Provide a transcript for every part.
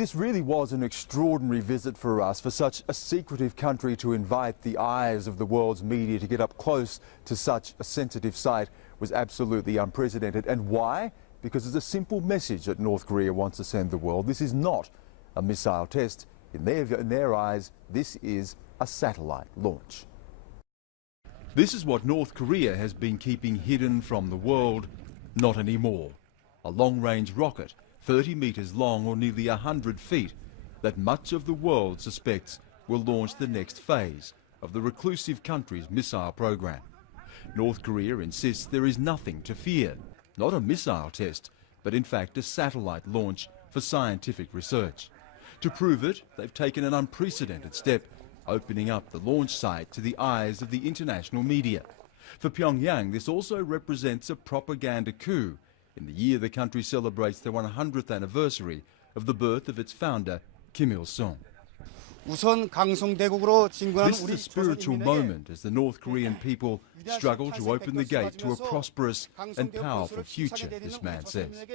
This really was an extraordinary visit for us, for such a secretive country to invite the eyes of the world's media to get up close to such a sensitive site was absolutely unprecedented. And why? Because it's a simple message that North Korea wants to send the world. This is not a missile test. In their eyes, this is a satellite launch. This is what North Korea has been keeping hidden from the world. Not anymore. A long-range rocket, 30 metres long or nearly 100 feet, that much of the world suspects will launch the next phase of the reclusive country's missile program. North Korea insists there is nothing to fear. Not a missile test, but in fact a satellite launch for scientific research. To prove it, they've taken an unprecedented step, opening up the launch site to the eyes of the international media. For Pyongyang, this also represents a propaganda coup in the year the country celebrates the 100th anniversary of the birth of its founder, Kim Il-sung. This is a spiritual moment as the North Korean people struggle to open the gate to a prosperous and powerful future, this man says.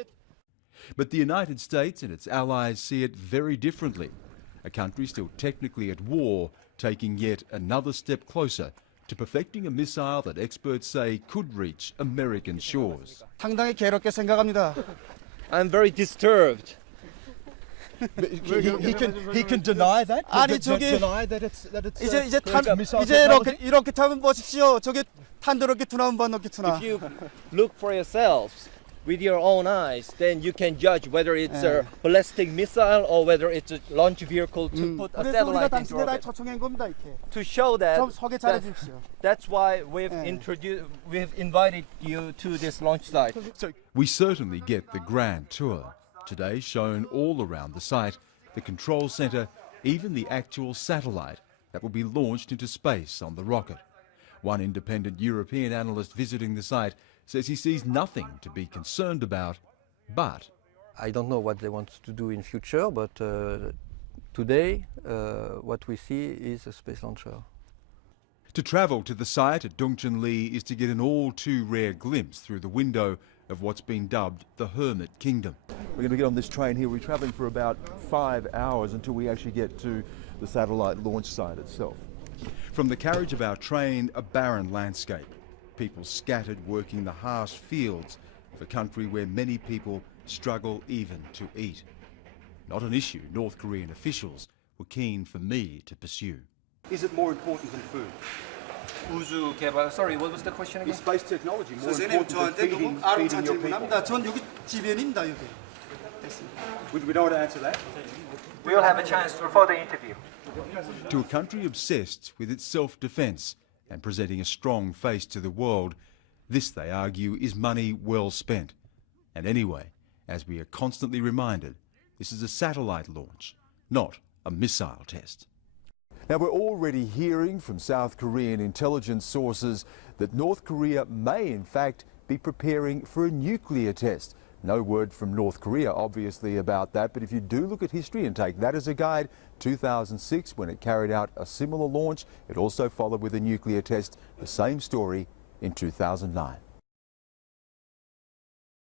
But the United States and its allies see it very differently. A country still technically at war, taking yet another step closer to perfecting a missile that experts say could reach American shores. I'm very disturbed. He can deny that? 아니 deny that it's 이제 이렇게 타면 보십시오. 저게 탄도롭게 투나 반도롭게 투나. If you look for yourselves with your own eyes, then you can judge whether it's a ballistic missile or whether it's a launch vehicle to put a satellite into orbit. To show that, that's why we've invited you to this launch site. So we certainly get the grand tour. Today shown all around the site, the control centre, even the actual satellite that will be launched into space on the rocket. One independent European analyst visiting the site says he sees nothing to be concerned about, but I don't know what they want to do in future, but today what we see is a space launcher. To travel to the site at Dongchunli is to get an all too rare glimpse through the window of what's been dubbed the Hermit Kingdom. We're going to get on this train here. We're travelling for about 5 hours until we actually get to the satellite launch site itself. From the carriage of our train, a barren landscape. People scattered working the harsh fields of a country where many people struggle even to eat. Not an issue North Korean officials were keen for me to pursue. Is it more important than food? 우주 개발. Sorry, what was the question again? Is space technology more important than feeding your people? 전 여기 지변입니다 여기. We don't want to answer that. We'll have a chance for further interview. To a country obsessed with its self-defence and presenting a strong face to the world, this, they argue, is money well spent. And anyway, as we are constantly reminded, this is a satellite launch, not a missile test. Now, we're already hearing from South Korean intelligence sources that North Korea may, in fact, be preparing for a nuclear test. No word from North Korea, obviously, about that, but if you do look at history and take that as a guide, 2006, when it carried out a similar launch, it also followed with a nuclear test, the same story in 2009.